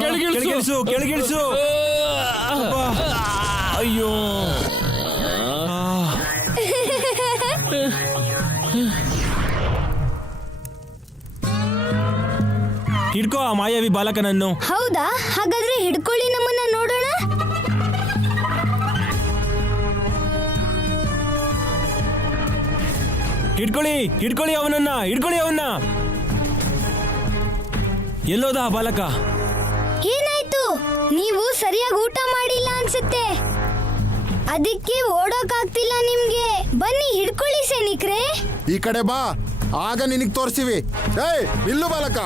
ಕೆಳಗಿಳಿಸು ಕೆಳಗಿಳಿಸು. ಅಯ್ಯೋ, ಹಿಡ್ಕೋ ಆ ಮಾಯಾವಿ ಬಾಲಕನನ್ನು. ಹೌದಾ? ಹಾಗಾದ್ರೆ ಹಿಡ್ಕೊಳ್ಳಿ, ನಮ್ಮನ್ನ ನೋಡೋಣ. ಹಿಡ್ಕೊಳ್ಳಿ ಹಿಡ್ಕೊಳ್ಳಿ ಅವನನ್ನ, ಹಿಡ್ಕೊಳ್ಳಿ ಅವನ್ನ. ಎಲ್ಲೋದ ಆ ಬಾಲಕ? ಏನಾಯ್ತು? ನೀವು ಸರಿಯಾಗಿ ಊಟ ಮಾಡಿಲ್ಲ ಅನ್ಸುತ್ತೆ, ಅದಕ್ಕೆ ಓಡೋಕಾಗ್ತಿಲ್ಲ ನಿಮ್ಗೆ. ಬನ್ನಿ ಹಿಡ್ಕೊಳ್ಳಿ ಸೈನಿಕ್ರೆ. ಈ ಕಡೆ ಬಾ, ಆಗ ನಿನಗೆ ತೋರಿಸ್ತೀವಿ. ಏಯ್ ನಿಲ್ಲು ಬಾಲಕ.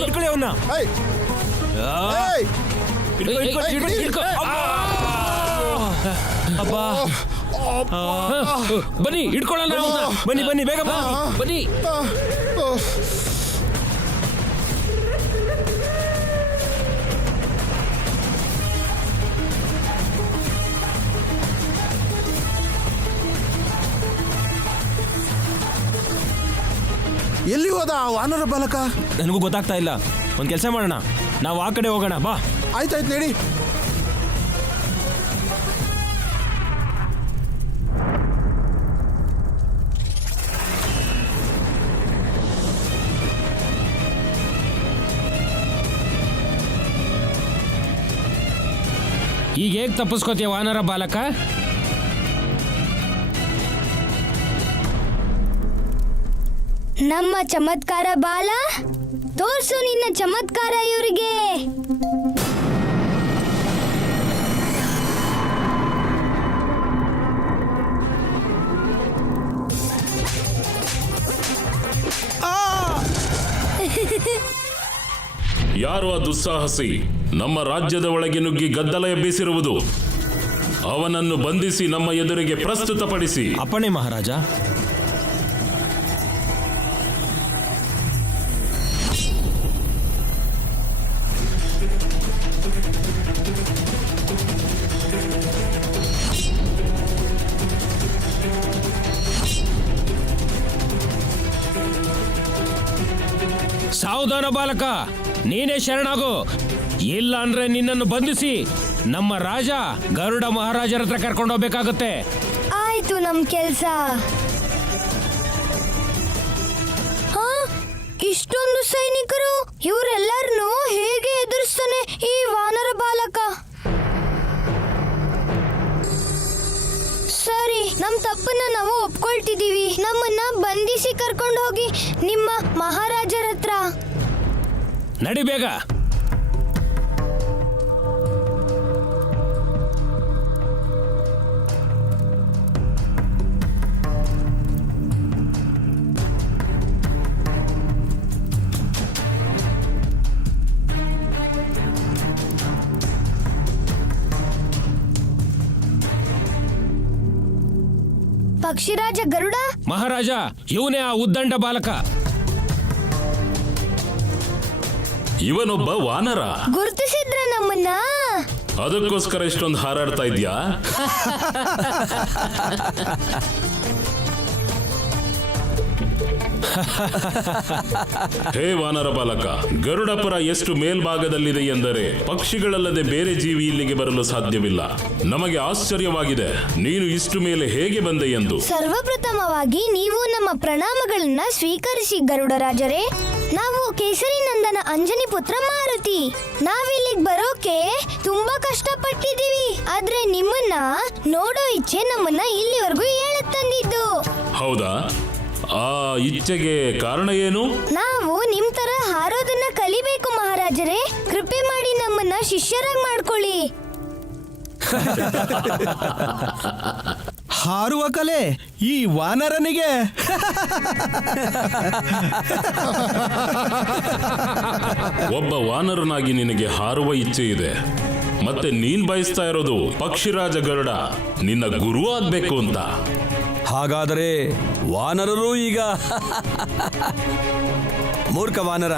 ಹಿಡ್ಕೊಳ್ಳಿ ಅವನ್ನ. ಅಬ್ಬಾ, ಬನ್ನಿ ಹಿಡ್ಕೊಳ್ಳೋಣ. ಬನ್ನಿ ಬನ್ನಿ ಬೇಗ ಬನ್ನಿ. ಎಲ್ಲಿ ಹೋದ ಆ ವಾನರ ಬಾಲಕ? ನನಗೂ ಗೊತ್ತಾಗ್ತಾ ಇಲ್ಲ. ಒಂದ್ ಕೆಲಸ ಮಾಡೋಣ, ನಾವು ಆ ಕಡೆ ಹೋಗೋಣ. ಬಾ. ಆಯ್ತಾಯ್ತು ನಡಿ. ಈಗ ಹೇಗ್ ತಪ್ಪಿಸ್ಕೋತೀಯ ವಾನರ ಬಾಲಕ? ನಮ್ಮ ಚಮತ್ಕಾರ ಬಾಲ, ತೋರ್ಸು ನಿನ್ನ ಚಮತ್ಕಾರ ಇವರಿಗೆ. ಯಾರು ಆ ದುಸ್ಸಾಹಸಿ ನಮ್ಮ ರಾಜ್ಯದ ಒಳಗೆ ನುಗ್ಗಿ ಗದ್ದಲ ಎಬ್ಬಿಸಿರುವುದು? ಅವನನ್ನು ಬಂಧಿಸಿ ನಮ್ಮ ಎದುರಿಗೆ ಪ್ರಸ್ತುತಪಡಿಸಿ. ಅಪ್ಪಣೆ ಮಹಾರಾಜ. ಸಾವಧಾನ ಬಾಲಕ, ನೀನೇ ಶರಣಾಗು. ಇಲ್ಲ ಅಂದ್ರೆ ನಿನ್ನನ್ನು ಬಂಧಿಸಿ ನಮ್ಮ ರಾಜ ಗರುಡ ಮಹಾರಾಜರ ಹತ್ರ ಕರ್ಕೊಂಡು ಹೋಗ್ಬೇಕಾಗುತ್ತೆ. ಆಯ್ತು ನಮ್ ಕೆಲ್ಸ. ಇಷ್ಟೊಂದು ಸೈನಿಕರು, ಇವರೆಲ್ಲರನ್ನು ಹೇಗೆ ಎದುರಿಸ್ತಾನೆ ಈ ವಾನರ ಬಾಲಕ? ಸರಿ, ನಮ್ ತಪ್ಪನ್ನ ನಾವು ಒಪ್ಕೊಳ್ತಿದೀವಿ. ನಮ್ಮನ್ನ ಬಂಧಿಸಿ ಕರ್ಕೊಂಡು ಹೋಗಿ ನಿಮ್ಮ ಮಹಾರಾಜರ ಹತ್ರ. ನಡಿ ಬೇಗ. ಪಕ್ಷಿರಾಜ ಗರುಡ. ಮಹಾರಾಜ, ಇವನೇ ಆ ಉದ್ದಂಡ ಬಾಲಕ. ಇವನೊಬ್ಬ ವಾನರ. ಗುರುತಿಸಿದ್ರ ನಮ್ಮನ್ನ? ಅದಕ್ಕೋಸ್ಕರ ಇಷ್ಟೊಂದು ಹಾರಾಡ್ತಾ ಇದ್ಯಾ? ಹೇ ವಾನರ ಬಾಲಕ, ಗರುಡಪುರ ಎಷ್ಟು ಮೇಲ್ಭಾಗದಲ್ಲಿದೆ ಎಂದರೆ ಪಕ್ಷಿಗಳಲ್ಲದೆ ಬೇರೆ ಜೀವಿ ಇಲ್ಲಿಗೆ ಬರಲು ಸಾಧ್ಯವಿಲ್ಲ. ನಮಗೆ ಆಶ್ಚರ್ಯವಾಗಿದೆ ನೀನು ಇಷ್ಟು ಮೇಲೆ ಹೇಗೆ ಬಂದೆ ಎಂದು. ಸರ್ವಪ್ರಥಮವಾಗಿ ನೀವು ನಮ್ಮ ಪ್ರಣಾಮಗಳನ್ನ ಸ್ವೀಕರಿಸಿ ಗರುಡರಾಜರೇ. ನಾವು ಕೇಸರಿ ನಂದನ ಅಂಜನಿ ಪುತ್ರ ಮಾರುತಿ. ನಾವಿಲ್ಲಿಗೆ ಬರೋಕೆ ತುಂಬಾ ಕಷ್ಟಪಟ್ಟಿದ್ದೀವಿ, ಆದ್ರೆ ನಿಮ್ಮನ್ನ ನೋಡೋ ಇಚ್ಛೆ ನಮ್ಮನ್ನ ಇಲ್ಲಿವರೆಗೂ ಹೇಳುತ್ತಂದಿದ್ದು. ಹೌದಾ? ಆ ಇಚ್ಛೆಗೆ ಕಾರಣ ಏನು? ನಾವು ನಿಮ್ ತರ ಹಾರೋದನ್ನ ಕಲಿಬೇಕು ಮಹಾರಾಜರೇ. ಕೃಪೆ ಮಾಡಿ ನಮ್ಮನ್ನ ಶಿಷ್ಯರಾಗಿ ಮಾಡ್ಕೊಳ್ಳಿ. ಹಾರುವ ಕಲೆ ಈ ವಾನರನಿಗೆ. ಒಬ್ಬ ವಾನರನಾಗಿ ನಿನಗೆ ಹಾರುವ ಇಚ್ಛೆ ಇದೆ, ಮತ್ತೆ ನೀನ್ ಬಯಸ್ತಾ ಇರೋದು ಪಕ್ಷಿರಾಜ ಗರುಡ ನಿನ್ನ ಗುರು ಆಗ್ಬೇಕು ಅಂತ. ಹಾಗಾದರೆ ವಾನರರು ಈಗ ಮೂರ್ಖ ವಾನರ,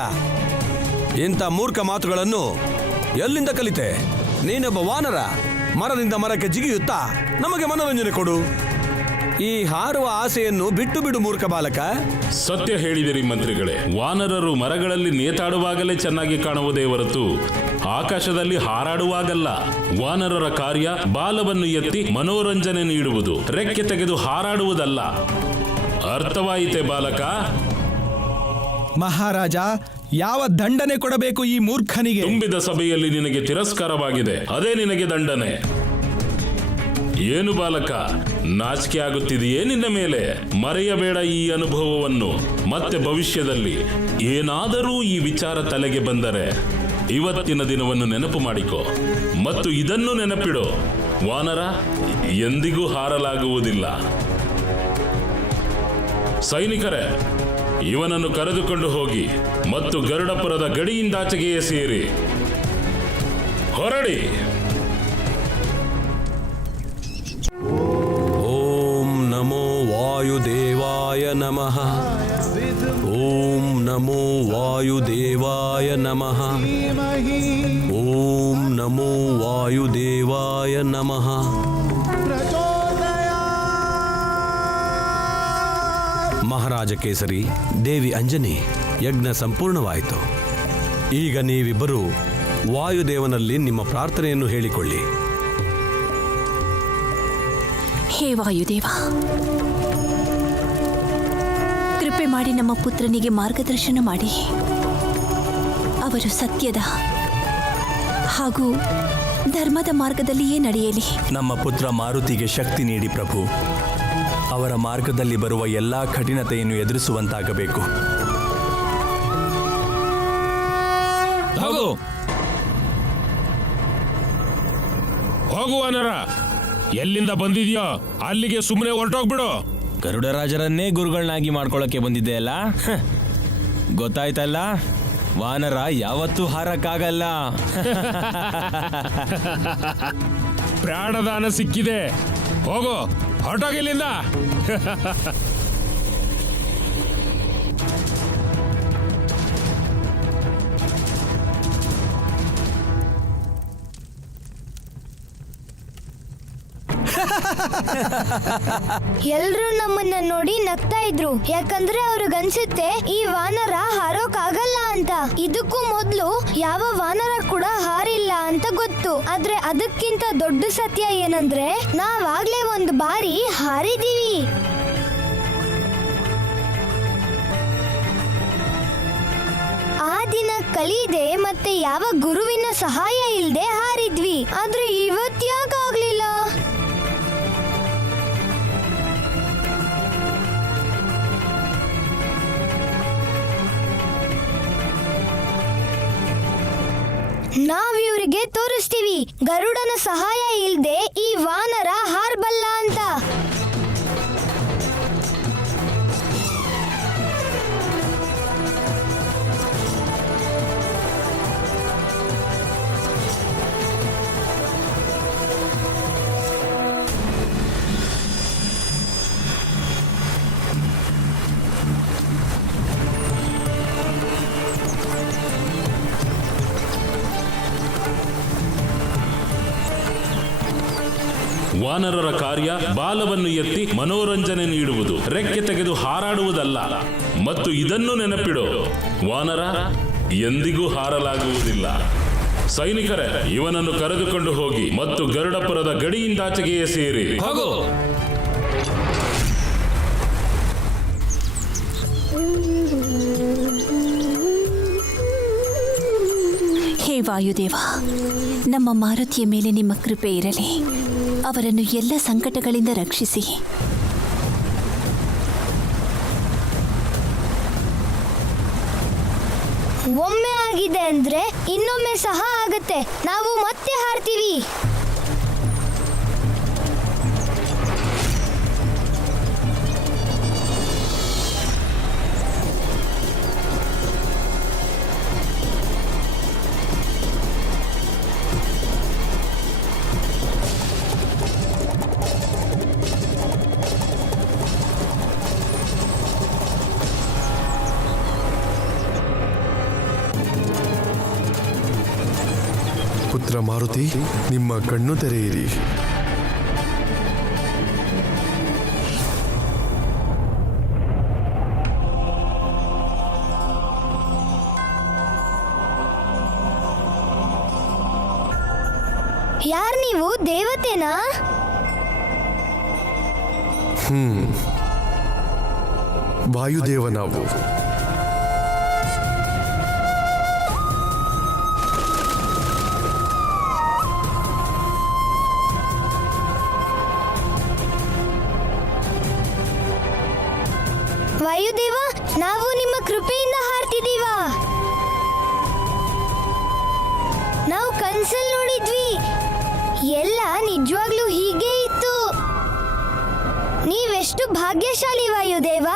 ಇಂಥ ಮೂರ್ಖ ಮಾತುಗಳನ್ನು ಎಲ್ಲಿಂದ ಕಲಿತೆ? ನೀನೊಬ್ಬ ವಾನರ, ಮರದಿಂದ ಮರಕ್ಕೆ ಜಿಗಿಯುತ್ತಾ ನಮಗೆ ಮನೋರಂಜನೆ ಕೊಡು. ಈ ಹಾರುವ ಆಸೆಯನ್ನು ಬಿಟ್ಟು ಬಿಡು ಮೂರ್ಖ ಬಾಲಕ. ಸತ್ಯ ಹೇಳಿದಿರಿ ಮಂತ್ರಿಗಳೇ. ವಾನರರು ಮರಗಳಲ್ಲಿ ನೇತಾಡುವಾಗಲೇ ಚೆನ್ನಾಗಿ ಕಾಣುವುದೇ ಹೊರತು ಆಕಾಶದಲ್ಲಿ ಹಾರಾಡುವಾಗಲ್ಲ. ವಾನರರ ಕಾರ್ಯ ಬಾಲವನ್ನು ಎತ್ತಿ ಮನೋರಂಜನೆ ನೀಡುವುದು, ರೆಕ್ಕೆ ತೆಗೆದು ಹಾರಾಡುವುದಲ್ಲ. ಅರ್ಥವಾಯಿತೆ ಬಾಲಕ? ಮಹಾರಾಜ, ಯಾವ ದಂಡನೆ ಕೊಡಬೇಕು ಈ ಮೂರ್ಖನಿಗೆ? ತುಂಬಿದ ಸಭೆಯಲ್ಲಿ ನಿನಗೆ ತಿರಸ್ಕಾರವಾಗಿದೆ, ಅದೇ ನಿನಗೆ ದಂಡನೆ. ಏನು ಬಾಲಕ, ನಾಚಿಕೆ ಆಗುತ್ತಿದೆಯೇ ನಿನ್ನ ಮೇಲೆ? ಮರೆಯಬೇಡ ಈ ಅನುಭವವನ್ನು. ಮತ್ತೆ ಭವಿಷ್ಯದಲ್ಲಿ ಏನಾದರೂ ಈ ವಿಚಾರ ತಲೆಗೆ ಬಂದರೆ ಇವತ್ತಿನ ದಿನವನ್ನು ನೆನಪು ಮಾಡಿಕೊ ಮತ್ತು ಇದನ್ನು ನೆನಪಿಡು: ವಾನರ ಎಂದಿಗೂ ಹಾರಲಾಗುವುದಿಲ್ಲ. ಸೈನಿಕರೇ, ಇವನನ್ನು ಕರೆದುಕೊಂಡು ಹೋಗಿ ಮತ್ತು ಗರುಡಪುರದ ಗಡಿಯಿಂದಾಚೆಗೆಯೇ ಸೇರಿ ಹೊರಡಿ. ಓಂ ನಮೋ ವಾಯುದೇವಾಯ ನಮಃ. ಓಂ ನಮೋ ವಾಯುದೇವಾಯ ನಮಃ. ಓಂ ನಮೋ ವಾಯುದೇವಾಯ ನಮಃ. ಮಹಾರಾಜ ಕೇಸರಿ, ದೇವಿ ಅಂಜನಿ, ಯಜ್ಞ ಸಂಪೂರ್ಣವಾಯಿತು. ಈಗ ನೀವಿಬ್ಬರು ವಾಯುದೇವನಲ್ಲಿ ನಿಮ್ಮ ಪ್ರಾರ್ಥನೆಯನ್ನು ಹೇಳಿಕೊಳ್ಳಿ. ಹೇ ವಾಯುದೇವ, ಕೃಪೆ ಮಾಡಿ ನಮ್ಮ ಪುತ್ರನಿಗೆ ಮಾರ್ಗದರ್ಶನ ಮಾಡಿ ಅವರು ಸತ್ಯದ ಹಾಗೂ ಧರ್ಮದ ಮಾರ್ಗದಲ್ಲಿಯೇ ನಡೆಯಲಿ. ನಮ್ಮ ಪುತ್ರ ಮಾರುತಿಗೆ ಶಕ್ತಿ ನೀಡಿ ಪ್ರಭು. ಅವರ ಮಾರ್ಗದಲ್ಲಿ ಬರುವ ಎಲ್ಲ ಕಠಿಣತೆಯನ್ನು ಎದುರಿಸುವಂತಾಗಬೇಕು. ಹೋಗು ಹೋಗು ವಾನರ, ಎಲ್ಲಿಂದ ಬಂದಿದ್ಯೋ ಅಲ್ಲಿಗೆ ಸುಮ್ಮನೆ ಹೊರಟೋಗ್ಬಿಡು. ಗರುಡರಾಜರನ್ನೇ ಗುರುಗಳನ್ನಾಗಿ ಮಾಡ್ಕೊಳ್ಳೋಕೆ ಬಂದಿದ್ದೆ ಅಲ್ಲ? ಗೊತ್ತಾಯ್ತಲ್ಲ, ವಾನರ ಯಾವತ್ತೂ ಹಾರಕ್ಕಾಗಲ್ಲ. ಪ್ರಾಣದಾನ ಸಿಕ್ಕಿದೆ, ಹೋಗು, ಹೊರಟೋಗಿಲ್ಲಿಂದ. ಎಲ್ರೂ ನಮ್ಮನ್ನ ನೋಡಿ ನಗ್ತಾ ಇದ್ರು, ಯಾಕಂದ್ರೆ ಅವ್ರಿಗನ್ಸುತ್ತೆ ಈ ವಾನರ ಹಾರೋಕಾಗಲ್ಲ ಅಂತ. ಇದಕ್ಕೂ ಮೊದ್ಲು ಯಾವ ವಾನರ ಕೂಡ ಹಾರಿಲ್ಲ ಅಂತ ಗೊತ್ತು. ಆದ್ರೆ ಅದಕ್ಕಿಂತ ದೊಡ್ಡ ಸತ್ಯ ಏನಂದ್ರೆ ನಾವಾಗ್ಲೇ ಒಂದು ಬಾರಿ ಹಾರಿದೀವಿ. ಆ ದಿನ ಕಲಿದೆ ಮತ್ತೆ ಯಾವ ಗುರುವಿನ ಸಹಾಯ ಇಲ್ದೆ ಹಾರಿದ್ವಿ. ಆದ್ರೆ ಇವತ್ತ್ಯಾಕಾಗ್ಲಿಲ್ಲ? ನಾವಿವ್ರಿಗೆ ತೋರಿಸ್ತೀವಿ ಗರುಡನ ಸಹಾಯ ಇಲ್ದೆ ಈ ವಾನರ ಹಾರ್ಬಲ್ಲ ಅಂತ. ವಾನರರ ಕಾರ್ಯ ಬಾಲವನ್ನು ಎತ್ತಿ ಮನೋರಂಜನೆ ನೀಡುವುದು, ರೆಕ್ಕೆ ತೆಗೆದು ಹಾರಾಡುವುದಲ್ಲ. ಮತ್ತು ಇದನ್ನು ನೆನಪಿಡು: ವಾನರ ಎಂದಿಗೂ ಹಾರಲಾಗುವುದಿಲ್ಲ. ಸೈನಿಕರೇ, ಇವನನ್ನು ಕರೆದುಕೊಂಡು ಹೋಗಿ ಮತ್ತು ಗರುಡಪುರದ ಗಡಿಯಿಂದಾಚೆಗೆಯೇ ಸೇರಿ ಹೋಗು. ಹೇ ವಾಯುದೇವ, ನಮ್ಮ ಮಾರುತಿಯ ಮೇಲೆ ನಿಮ್ಮ ಕೃಪೆ ಇರಲಿ. ಅವರನ್ನು ಎಲ್ಲ ಸಂಕಟಗಳಿಂದ ರಕ್ಷಿಸಿ. ಒಮ್ಮೆ ಆಗಿದೆ ಅಂದ್ರೆ ಇನ್ನೊಮ್ಮೆ ಸಹ ಆಗತ್ತೆ. ನಾವು ಮತ್ತೆ ಹಾರ್ತೀವಿ. ಪುತ್ರ ಮಾರುತಿ, ನಿಮ್ಮ ಕಣ್ಣು ತೆರೆಯಿರಿ. ಯಾರ್ ನೀವು, ದೇವತೆನಾ? ವಾಯುದೇವ ನಾವು. ವಾಯುದೇವ, ನಾವು ನಿಮ್ಮ ಕೃಪೆಯಿಂದ ಹಾರ್ತಿದೀವ. ನಾವು ಕನ್ಸಲ್ ನೋಡಿದ್ವಿ, ಎಲ್ಲ ನಿಜವಾಗ್ಲೂ ಹೀಗೆ ಇತ್ತು. ನೀವೆಷ್ಟು ಭಾಗ್ಯಶಾಲಿ ವಾಯುದೇವ.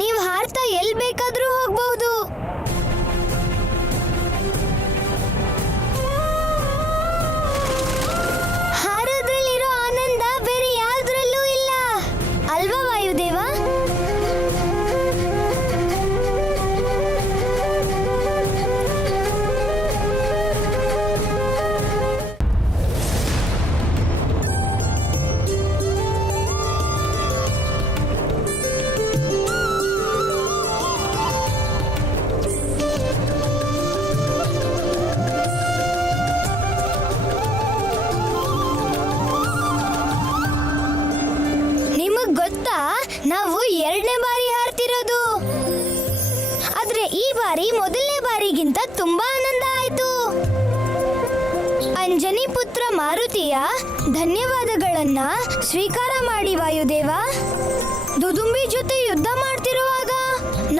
ನೀವು ಹಾರ್ತಾ ಎಲ್ ಬೇಕಾದ್ರೂ ಹೋಗ್ಬಹುದು. ಹಾರೋದ್ರಲ್ಲಿರೋ ಆನಂದ ಬೇರೆ ಯಾವ್ದ್ರಲ್ಲೂ ಇಲ್ಲ, ಅಲ್ವಾ ವಾಯುದೇವ? ಗೊತ್ತಾ, ನಾವು 2ನೇ ಬಾರಿ ಹಾರ್ತಿರೋದು. ಆದ್ರೆ ಈ ಬಾರಿ ಮೊದಲನೇ ಬಾರಿಗಿಂತ ತುಂಬಾ ಆನಂದ ಆಯ್ತು. ಅಂಜನಿ ಪುತ್ರ ಮಾರುತಿಯ ಧನ್ಯವಾದಗಳನ್ನ ಸ್ವೀಕಾರ ಮಾಡಿ ವಾಯುದೇವ. ದುದುಂಬಿ ಜೊತೆ ಯುದ್ಧ ಮಾಡ್ತಿರುವಾಗ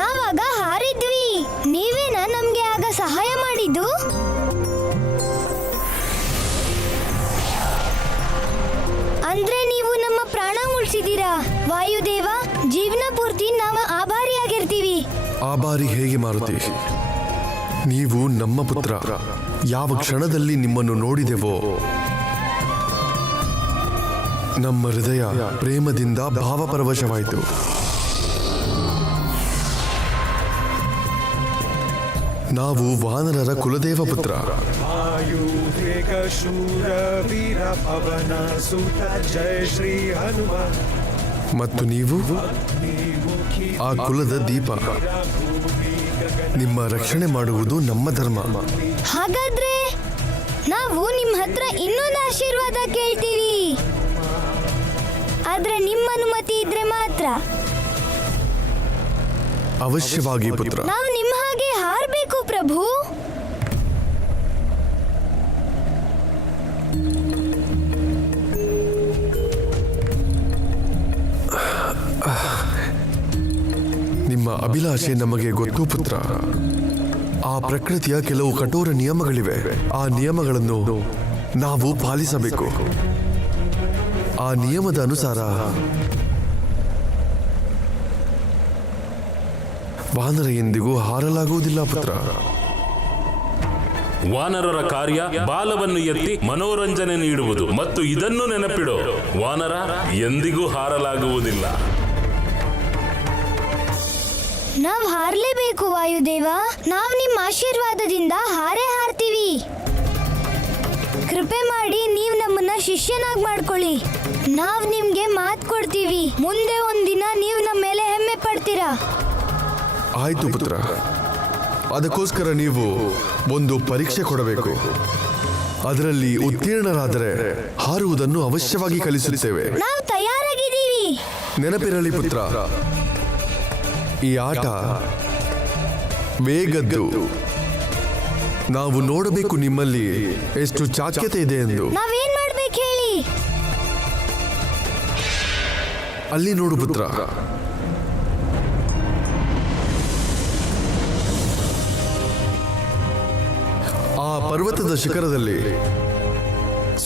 ನಾವಾಗ ಹಾರಿದ್ವಿ. ನೀವೇನ ನಮ್ಗೆ ಆಗ ಸಹಾಯ ಮಾಡಿದ್ದು? ಅಂದ್ರೆ ನೀವು ನಮ್ಮ ಪ್ರಾಣ ಉಳಿಸಿದ್ದೀರಾ ವಾಯುದೇವ. ಜೀವನ ಪೂರ್ತಿ ನಾವು ಆಭಾರಿಯಾಗಿರ್ತೀವಿ. ಆಭಾರಿ ಹೇಗೆ ಮಾರುತಿ? ನೀವು ನಮ್ಮ ಪುತ್ರ. ಯಾವ ಕ್ಷಣದಲ್ಲಿ ನಿಮ್ಮನ್ನು ನೋಡಿದೆವೋ ನಮ್ಮ ಹೃದಯ ಪ್ರೇಮದಿಂದ ಭಾವಪರವಶವಾಯಿತು. ನಾವು ವಾನರರ ಕುಲದೇವ ಪುತ್ರ. ಮತ್ತು ನೀವು ಆ ಕುಲದ ದೀಪ. ನಿಮ್ಮ ರಕ್ಷಣೆ ಮಾಡುವುದು ನಮ್ಮ ಧರ್ಮ. ಹಾಗಾದ್ರೆ ನಾವು ನಿಮ್ಮ ಹತ್ರ ಇನ್ನೊಂದು ಆಶೀರ್ವಾದ ಕೇಳ್ತೀವಿ. ಆದ್ರೆ ನಿಮ್ಮ ಅನುಮತಿ ಇದ್ರೆ ಮಾತ್ರ. ಅವಶ್ಯವಾಗಿ ಪುತ್ರ. ನಾವು ನಿಮ್ಮ ಹಾಗೆ ಹಾರಬೇಕು ಪ್ರಭು. ನಿಮ್ಮ ಅಭಿಲಾಷೆ ನಮಗೆ ಗೊತ್ತು ಪುತ್ರ. ಆ ಪ್ರಕೃತಿಯ ಕೆಲವು ಕಠೋರ ನಿಯಮಗಳಿವೆ. ಆ ನಿಯಮಗಳನ್ನು ನಾವು ಪಾಲಿಸಬೇಕು. ಆ ನಿಯಮದ ಅನುಸಾರ ವಾನರ ಎಂದಿಗೂ ಹಾರಲಾಗುವುದಿಲ್ಲ ಪುತ್ರ. ವಾನರರ ಕಾರ್ಯ ಬಾಲವನ್ನು ಎತ್ತಿ ಮನೋರಂಜನೆ ನೀಡುವುದು. ಮತ್ತು ಇದನ್ನು ನೆನಪಿಡು, ವಾನರ ಎಂದಿಗೂ ಹಾರಲಾಗುವುದಿಲ್ಲ. ನಾವು ಹಾರಲೇಬೇಕು ವಾಯುದೇವ. ನಾವು ನಿಮ್ಮ ಆಶೀರ್ವಾದದಿಂದ ಹಾರೇ ಹಾರ್ತೀವಿ. ಕೃಪೆ ಮಾಡಿ ನೀವು ನಮ್ಮನ್ನ ಶಿಷ್ಯನಾಗಿ ಮಾಡ್ಕೊಳ್ಳಿ. ನಾವು ನಿಮ್ಗೆ ಮಾತು ಕೊಡ್ತೀವಿ, ಮುಂದೆ ಒಂದಿನ ನೀವು ನಮ್ಮ ಮೇಲೆ ಹೆಮ್ಮೆ ಪಡ್ತೀರಾ. ಆಯ್ತು ಪುತ್ರ. ಅದಕ್ಕೋಸ್ಕರ ನೀವು ಒಂದು ಪರೀಕ್ಷೆ ಕೊಡಬೇಕು. ಅದರಲ್ಲಿ ಉತ್ತೀರ್ಣರಾದರೆ ಹಾರುವುದನ್ನು ಅವಶ್ಯವಾಗಿ ಕಲಿಸುತ್ತೇವೆ. ನಾವು ತಯಾರಾಗಿದ್ದೀವಿ. ನೆನಪಿರಲಿ ಪುತ್ರ, ಈ ಆಟ ವೇಗದ್ದು. ನಾವು ನೋಡಬೇಕು ನಿಮ್ಮಲ್ಲಿ ಎಷ್ಟು ಚಾಕ್ಯತೆ ಇದೆ ಎಂದು. ನಾವೇನ್ ಮಾಡ್ಬೇಕು ಹೇಳಿ? ಅಲ್ಲಿ ನೋಡು ಪುತ್ರ. ಆ ಪರ್ವತದ ಶಿಖರದಲ್ಲಿ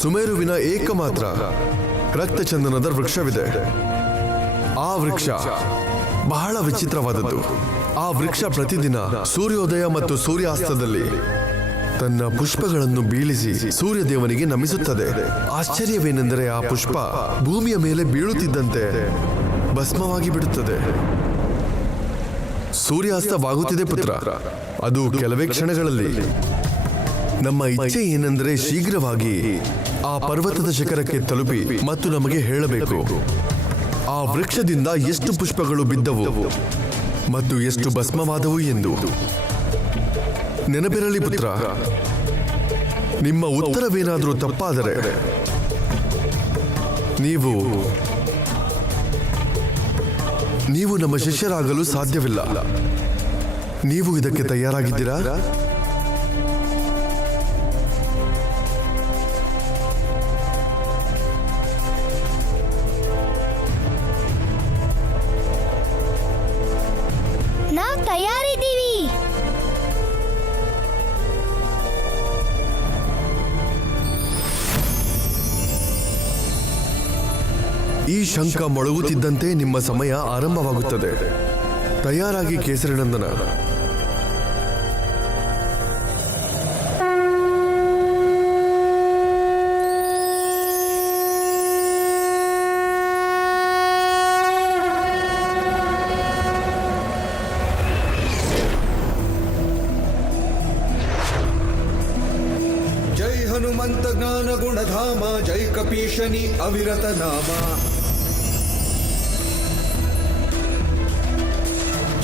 ಸುಮೇರುವಿನ ಏಕಮಾತ್ರ ರಕ್ತಚಂದನದ ವೃಕ್ಷವಿದೆ. ಆ ವೃಕ್ಷ ಬಹಳ ವಿಚಿತ್ರವಾದದ್ದು. ಆ ವೃಕ್ಷ ಪ್ರತಿದಿನ ಸೂರ್ಯೋದಯ ಮತ್ತು ಸೂರ್ಯಾಸ್ತದಲ್ಲಿ ತನ್ನ ಪುಷ್ಪಗಳನ್ನು ಬೀಳಿಸಿ ಸೂರ್ಯದೇವನಿಗೆ ನಮಿಸುತ್ತದೆ. ಆಶ್ಚರ್ಯವೇನೆಂದರೆ ಆ ಪುಷ್ಪ ಭೂಮಿಯ ಮೇಲೆ ಬೀಳುತ್ತಿದ್ದಂತೆ ಭಸ್ಮವಾಗಿ ಬಿಡುತ್ತದೆ. ಸೂರ್ಯಾಸ್ತವಾಗುತ್ತಿದೆ ಪುತ್ರ. ಅದು ಕೆಲವೇ ಕ್ಷಣಗಳಲ್ಲಿ. ನಮ್ಮ ಇಚ್ಛೆ ಏನೆಂದರೆ ಶೀಘ್ರವಾಗಿ ಆ ಪರ್ವತದ ಶಿಖರಕ್ಕೆ ತಲುಪಿ ಮತ್ತು ನಮಗೆ ಹೇಳಬೇಕು ಆ ವೃಕ್ಷದಿಂದ ಎಷ್ಟು ಪುಷ್ಪಗಳು ಬಿದ್ದವು ಮತ್ತು ಎಷ್ಟು ಭಸ್ಮವಾದವು ಎಂದು. ನೆನಪಿರಲಿ ಪುತ್ರ, ನಿಮ್ಮ ಉತ್ತರವೇನಾದರೂ ತಪ್ಪಾದರೆ ನೀವು ನಮ್ಮ ಶಿಷ್ಯರಾಗಲು ಸಾಧ್ಯವಿಲ್ಲ. ನೀವು ಇದಕ್ಕೆ ತಯಾರಾಗಿದ್ದೀರಾ? ನಾವ್ ತಯಾರಿದ್ದೀವಿ. ಈ ಶಂಖ ಮೊಳಗುತ್ತಿದ್ದಂತೆ ನಿಮ್ಮ ಸಮಯ ಆರಂಭವಾಗುತ್ತದೆ. ತಯಾರಾಗಿ ಕೇಸರಿನಂದನ. ಜೈ ಹನುಮಂತ ಜ್ಞಾನ ಗುಣಧಾಮ, ಜೈ ಕಪೀಶನಿ ಅವಿರತ ನಾಮ.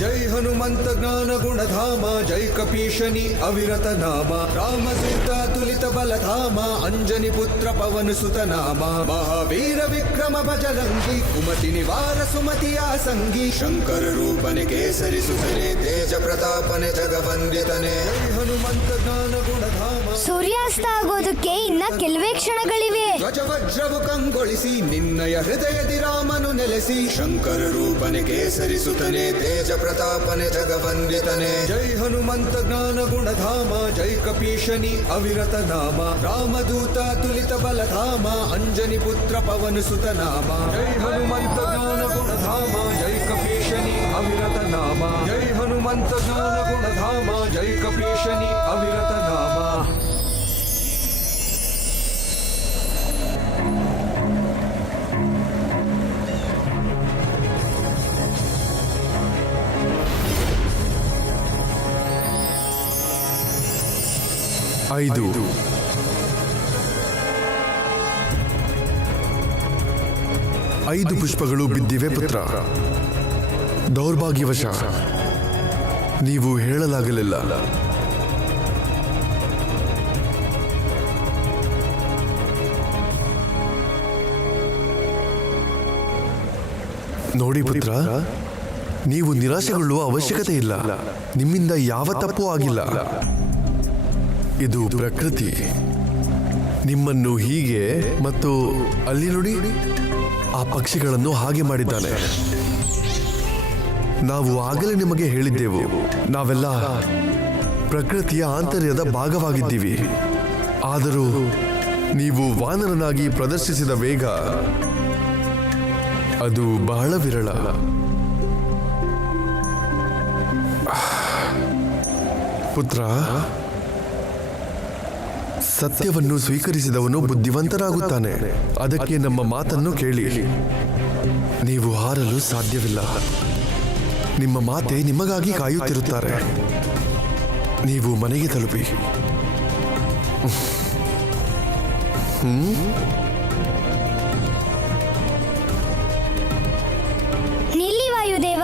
ಜೈ ಹನುಮಂತ ಜ್ಞಾನ ಗುಣಧಾಮ, ಜೈ ಕಪೀಶನಿ ಅವಿರತ ನಾಮ. ರಾಮದೂತ ತುಲಿತ ಬಲಧಾಮ, ಅಂಜನಿ ಪುತ್ರ ಪವನ ಸುತ ನಾಮ. ಮಹಾವೀರ ವಿಕ್ರಮ ಬಜರಂಗಿ, ಕುಮತಿ ನಿವಾರ ಸುಮತಿಯ ಸಂಗಿ. ಶಂಕರ ರೂಪನೆ ಕೇಸರಿ ಸುತನೆ, ತೇಜ ಪ್ರತಾಪನೆ ಜಗವಂದಿತನೆ. ಜೈ ಹನುಮಂತ ಜ್ಞಾನ ಗುಣಧಾಮ. ಸೂರ್ಯಾಸ್ತ ಆಗೋದಕ್ಕೆ ಇನ್ನ ಕೆಲವೇ ಕ್ಷಣಗಳಿವೆ. ಧ್ವಜವಜ್ರವು ಕಂಗೊಳಿಸಿ, ನಿನ್ನಯ ಹೃದಯದಿ ರಾಮನು ನೆಲೆಸಿ. ಶಂಕರ ರೂಪನೆ ಕೇಸರಿ ಸುತನೆ, ತೇಜ ಪ್ರತಾಪನೆ ಜಗವಂದಿತನೆ. ಜೈ ಹನುಮಂತ ಜ್ಞಾನ ಗುಣಧಾಮ, ಜೈ ಕಪೀಶನಿ ಅವಿರತ ನಾಮ. ರಾಮದೂತ ತುಲಿತ ಬಲಧಾಮ, ಅಂಜನಿ ಪುತ್ರ ಪವನ ಸುತ ನಾಮ. ಜೈ ಹನುಮಂತ ಜ್ಞಾನ ಗುಣಧಾಮ, ಜೈ ಕಪೀಶನಿ ಅವಿರತ ನಾಮ. ಜೈ ಹನುಮಂತ ಜ್ಞಾನ ಗುಣಧಾಮ, ಜೈ ಕಪೀಶನಿ ಅವಿರತ ನಾಮ. ಐದು ಪುಷ್ಪಗಳು ಬಿದ್ದಿವೆ ಪುತ್ರ. ದೌರ್ಭಾಗ್ಯವಶ ನೀವು ಹೇಳಲಾಗಲಿಲ್ಲ. ನೋಡಿ ಪುತ್ರ, ನೀವು ನಿರಾಶೆಗೊಳ್ಳುವ ಅವಶ್ಯಕತೆ ಇಲ್ಲ. ನಿಮ್ಮಿಂದ ಯಾವ ತಪ್ಪೂ ಆಗಿಲ್ಲ. ಇದು ಪ್ರಕೃತಿ ನಿಮ್ಮನ್ನು ಹೀಗೆ ಮತ್ತು ಅಲ್ಲಿ ನೋಡಿ ಆ ಪಕ್ಷಿಗಳನ್ನು ಹಾಗೆ ಮಾಡಿದ್ದಾನೆ. ನಾವು ಆಗಲೇ ನಿಮಗೆ ಹೇಳಿದ್ದೆವು, ನಾವೆಲ್ಲ ಪ್ರಕೃತಿಯ ಆಂತರ್ಯದ ಭಾಗವಾಗಿದ್ದೀವಿ. ಆದರೂ ನೀವು ವಾನರನಾಗಿ ಪ್ರದರ್ಶಿಸಿದ ವೇಗ ಅದು ಬಹಳ ವಿರಳ. ಪುತ್ರ, ಸತ್ಯವನ್ನು ಸ್ವೀಕರಿಸಿದವನು ಬುದ್ಧಿವಂತನಾಗುತ್ತಾನೆ. ಅದಕ್ಕೆ ನಮ್ಮ ಮಾತನ್ನು ಕೇಳಿ. ನೀವು ಹಾರಲು ಸಾಧ್ಯವಿಲ್ಲ. ನಿಮ್ಮ ಮಾತೆ ನಿಮಗಾಗಿ ಕಾಯುತ್ತಿರುತ್ತಾರೆ. ನೀವು ಮನೆಗೆ ತಲುಪಿ. ನಿಲ್ಲಿ ವಾಯುದೇವ.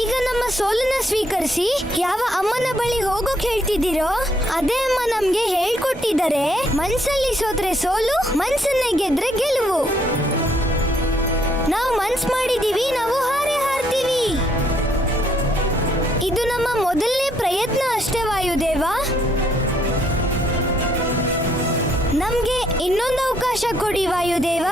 ಈಗ ನಮ್ಮ ಸೋಲನ್ನ ಸ್ವೀಕರಿಸಿ ಯಾವ ಅಮ್ಮನ ಬಳಿ ಹೋಗೋಕ್ ಹೇಳ್ತಿದ್ದೀರೋ ಅದೇ ಅಮ್ಮ ನಮ್ಗೆ ಹೇಳ್ಕೊಟ್ಟಿದ್ದಾರೆ. ಮನ್ಸಲ್ಲಿ ಸೋತ್ರೆ ಸೋಲು, ಮನ್ಸನ್ನೇ ಗೆದ್ರೆ ಗೆಲುವು. ನಾವು ಮನ್ಸ್ ಮಾಡಿದೀವಿ, ನಾವು ಹಾರೇ ಹಾರ್ತೀವಿ. ಇದು ನಮ್ಮ ಮೊದಲನೇ ಪ್ರಯತ್ನ ಅಷ್ಟೇ ವಾಯುದೇವ. ನಮ್ಗೆ ಇನ್ನೊಂದು ಅವಕಾಶ ಕೊಡಿ ವಾಯುದೇವ.